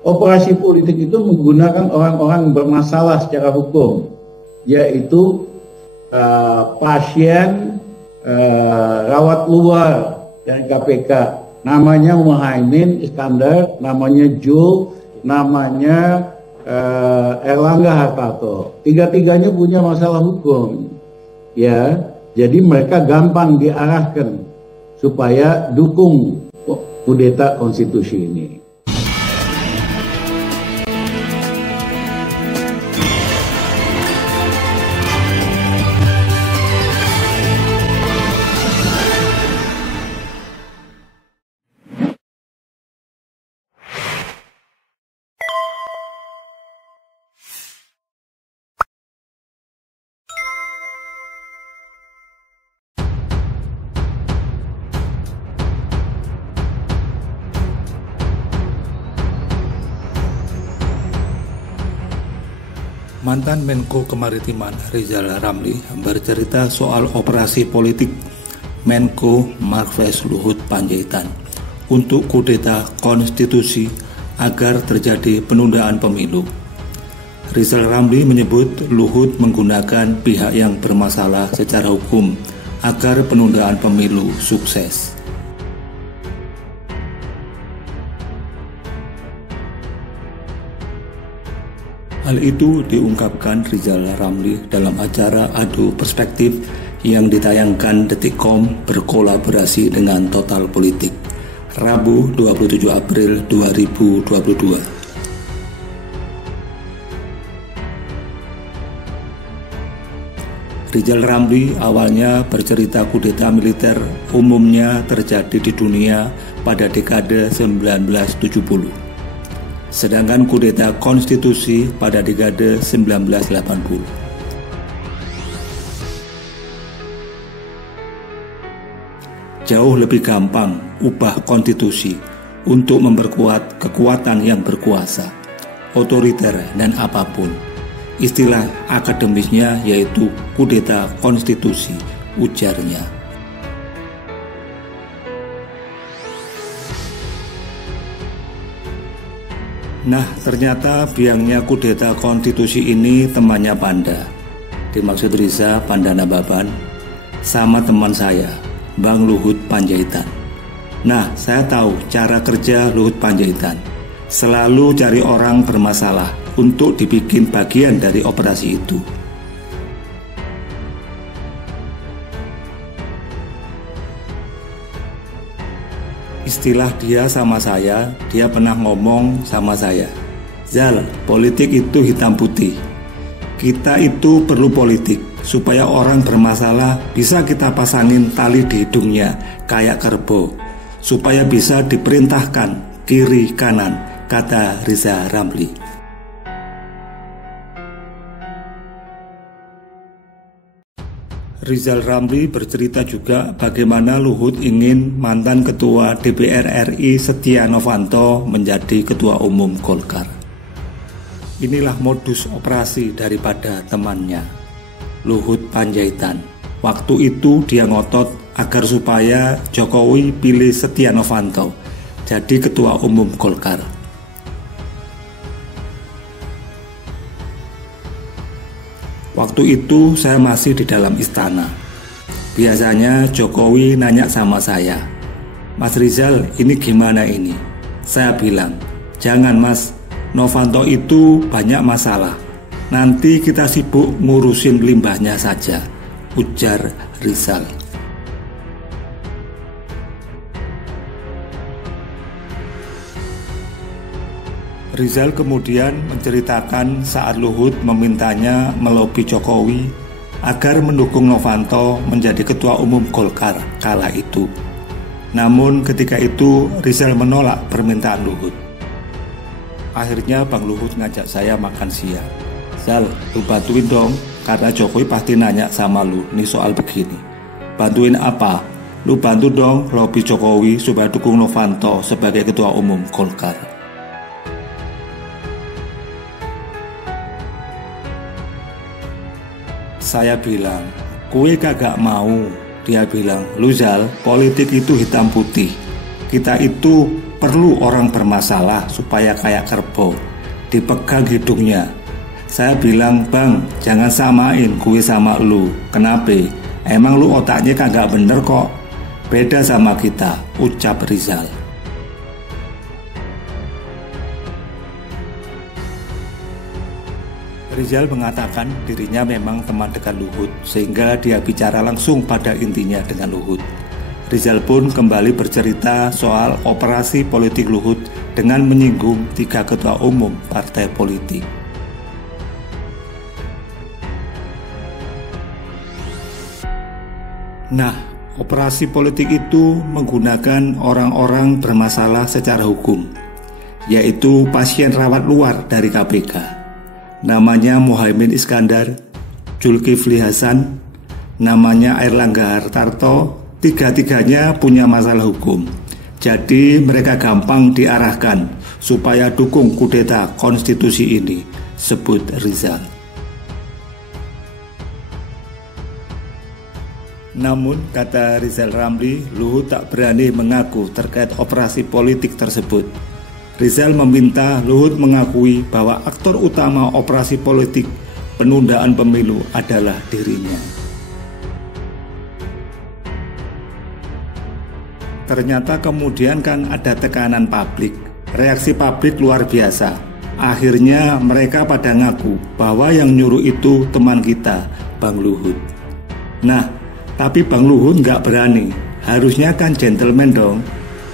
Operasi politik itu menggunakan orang-orang bermasalah secara hukum, yaitu pasien rawat luar dari KPK. Namanya Muhaimin Iskandar, namanya Jul, namanya Erlangga Hartarto. Tiga-tiganya punya masalah hukum, ya. Jadi mereka gampang diarahkan supaya dukung kudeta konstitusi ini. Mantan Menko Kemaritiman Rizal Ramli bercerita soal operasi politik Menko Marves Luhut Panjaitan untuk kudeta konstitusi agar terjadi penundaan pemilu. Rizal Ramli menyebut Luhut menggunakan pihak yang bermasalah secara hukum agar penundaan pemilu sukses. Hal itu diungkapkan Rizal Ramli dalam acara Adu Perspektif yang ditayangkan Detikcom berkolaborasi dengan Total Politik, Rabu 27 April 2022. Rizal Ramli awalnya bercerita kudeta militer umumnya terjadi di dunia pada dekade 1970. Sedangkan kudeta konstitusi pada dekade 1980. Jauh lebih gampang ubah konstitusi untuk memperkuat kekuatan yang berkuasa, otoriter dan apapun. Istilah akademisnya yaitu kudeta konstitusi, ujarnya. Nah, ternyata biangnya kudeta konstitusi ini temannya Panda. Dimaksud Riza Pandana Baban sama teman saya, Bang Luhut Panjaitan. Nah, saya tahu cara kerja Luhut Panjaitan. Selalu cari orang bermasalah untuk dibikin bagian dari operasi itu. Istilah dia sama saya, dia pernah ngomong sama saya, Zal, politik itu hitam putih. Kita itu perlu politik, supaya orang bermasalah bisa kita pasangin tali di hidungnya, kayak kerbau, supaya bisa diperintahkan kiri kanan, kata Rizal Ramli. Rizal Ramli bercerita juga bagaimana Luhut ingin mantan ketua DPR RI Setia Novanto menjadi ketua umum Golkar. Inilah modus operasi daripada temannya, Luhut Panjaitan. Waktu itu dia ngotot agar supaya Jokowi pilih Setia Novanto jadi ketua umum Golkar. Waktu itu saya masih di dalam istana. Biasanya Jokowi nanya sama saya, Mas Rizal, ini gimana ini? Saya bilang, jangan Mas, Novanto itu banyak masalah. Nanti kita sibuk ngurusin limbahnya saja, ujar Rizal. Rizal kemudian menceritakan saat Luhut memintanya melobi Jokowi agar mendukung Novanto menjadi ketua umum Golkar kala itu. Namun ketika itu Rizal menolak permintaan Luhut. Akhirnya Bang Luhut ngajak saya makan siang. Zal, lu bantuin dong, karena Jokowi pasti nanya sama lu nih soal begini. Bantuin apa? Lu bantu dong lobi Jokowi supaya dukung Novanto sebagai ketua umum Golkar. Saya bilang, kue kagak mau. Dia bilang, lu Zal, politik itu hitam putih. Kita itu perlu orang bermasalah supaya kayak kerbau, dipegang hidungnya. Saya bilang, "Bang, jangan samain gue sama lu. Kenapa? Emang lu otaknya kagak bener kok. Beda sama kita," ucap Rizal. Rizal mengatakan dirinya memang teman dekat Luhut, sehingga dia bicara langsung pada intinya dengan Luhut. Rizal pun kembali bercerita soal operasi politik Luhut dengan menyinggung 3 ketua umum partai politik. Nah, operasi politik itu menggunakan orang-orang bermasalah secara hukum, yaitu pasien rawat luar dari KPK. Namanya Muhaimin Iskandar, Zulkifli Hasan, namanya Airlangga Hartarto. Tiga-tiganya punya masalah hukum. Jadi mereka gampang diarahkan supaya dukung kudeta konstitusi ini, sebut Rizal. Namun, kata Rizal Ramli, Luhut tak berani mengaku terkait operasi politik tersebut. Rizal meminta Luhut mengakui bahwa aktor utama operasi politik penundaan pemilu adalah dirinya. Ternyata kemudian kan ada tekanan publik, reaksi publik luar biasa. Akhirnya mereka pada ngaku bahwa yang nyuruh itu teman kita, Bang Luhut. Nah, tapi Bang Luhut nggak berani. Harusnya kan gentleman dong.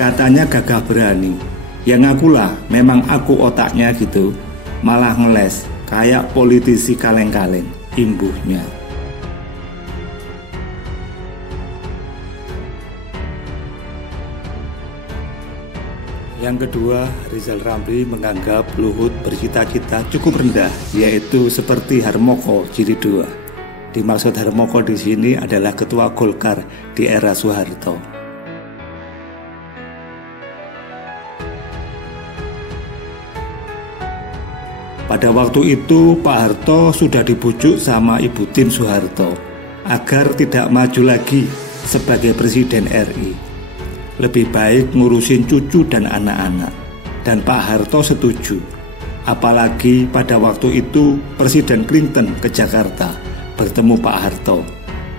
Katanya gagah berani. Ya ngakulah, memang aku otaknya gitu. Malah ngeles, kayak politisi kaleng-kaleng, imbuhnya. Yang kedua, Rizal Ramli menganggap Luhut bercita-cita cukup rendah, yaitu seperti Harmoko Jilid 2. Dimaksud Harmoko di sini adalah ketua Golkar di era Soeharto. Pada waktu itu Pak Harto sudah dibujuk sama Ibu Tien Soeharto agar tidak maju lagi sebagai Presiden RI. Lebih baik ngurusin cucu dan anak-anak. Dan Pak Harto setuju. Apalagi pada waktu itu Presiden Clinton ke Jakarta bertemu Pak Harto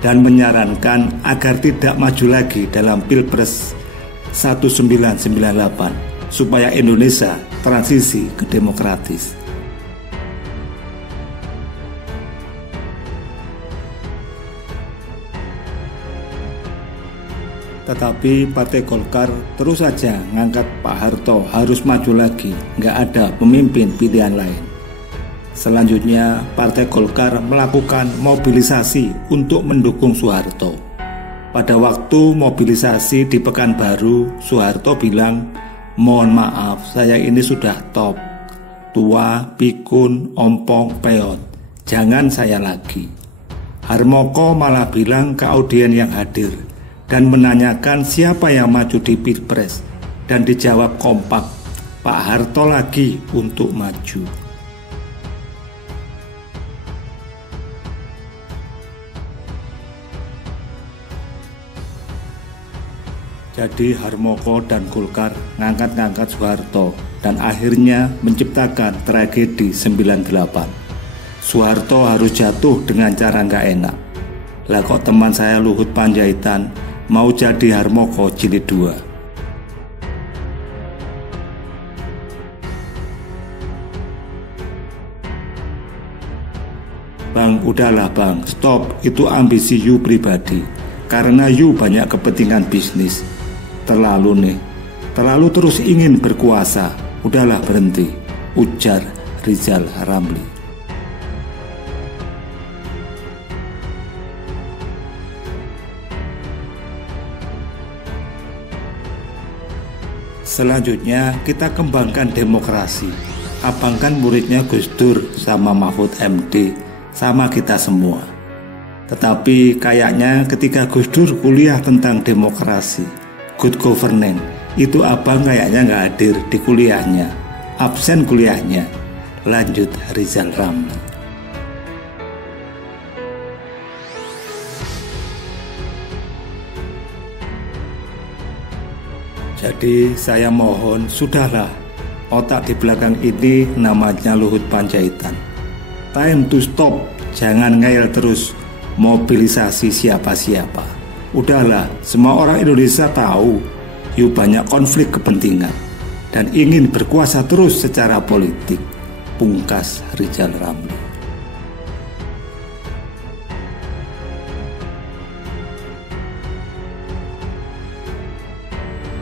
dan menyarankan agar tidak maju lagi dalam Pilpres 1998 supaya Indonesia transisi ke demokratis. Tetapi Partai Golkar terus saja ngangkat Pak Harto harus maju lagi, nggak ada pemimpin pilihan lain. Selanjutnya Partai Golkar melakukan mobilisasi untuk mendukung Soeharto. Pada waktu mobilisasi di Pekanbaru, Soeharto bilang, "Mohon maaf, saya ini sudah top, tua, pikun, ompong, peot, jangan saya lagi." Harmoko malah bilang ke audien yang hadir dan menanyakan siapa yang maju di Pilpres, dan dijawab kompak, Pak Harto lagi untuk maju. Jadi Harmoko dan Golkar ngangkat-ngangkat Soeharto dan akhirnya menciptakan tragedi 98. Soeharto harus jatuh dengan cara nggak enak. Lah kok teman saya Luhut Panjaitan mau jadi Harmoko Jilid 2. Bang, udahlah bang, stop, itu ambisi you pribadi. Karena you banyak kepentingan bisnis. Terlalu nih, terlalu terus ingin berkuasa. Udahlah berhenti, ujar Rizal Ramli. Selanjutnya kita kembangkan demokrasi. Abangkan muridnya Gus Dur sama Mahfud MD sama kita semua. Tetapi kayaknya ketika Gus Dur kuliah tentang demokrasi, good governance, itu abang kayaknya nggak hadir di kuliahnya, absen kuliahnya. Lanjut Rizal Ramli. Jadi saya mohon, sudahlah, otak di belakang ini namanya Luhut Panjaitan. Time to stop, jangan ngeyel terus mobilisasi siapa-siapa. Udahlah, semua orang Indonesia tahu, you banyak konflik kepentingan dan ingin berkuasa terus secara politik. Pungkas Rizal Ramli.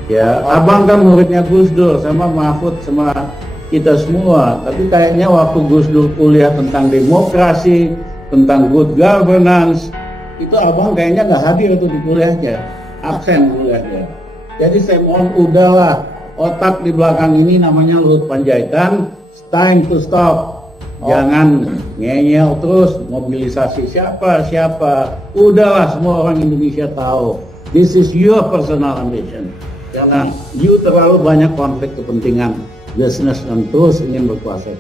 Ya, abang kan muridnya Gus Dur sama Mahfud sama kita semua. Tapi kayaknya waktu Gus Dur kuliah tentang demokrasi, tentang good governance, itu abang kayaknya nggak hadir tuh di kuliahnya, absen kuliahnya. Jadi saya mohon udahlah, otak di belakang ini namanya Luhut Panjaitan. Time to stop. Jangan ngeyel terus mobilisasi siapa. Udahlah, semua orang Indonesia tahu. This is your personal ambition. Karena you terlalu banyak konflik kepentingan bisnis dan terus ingin berkuasa.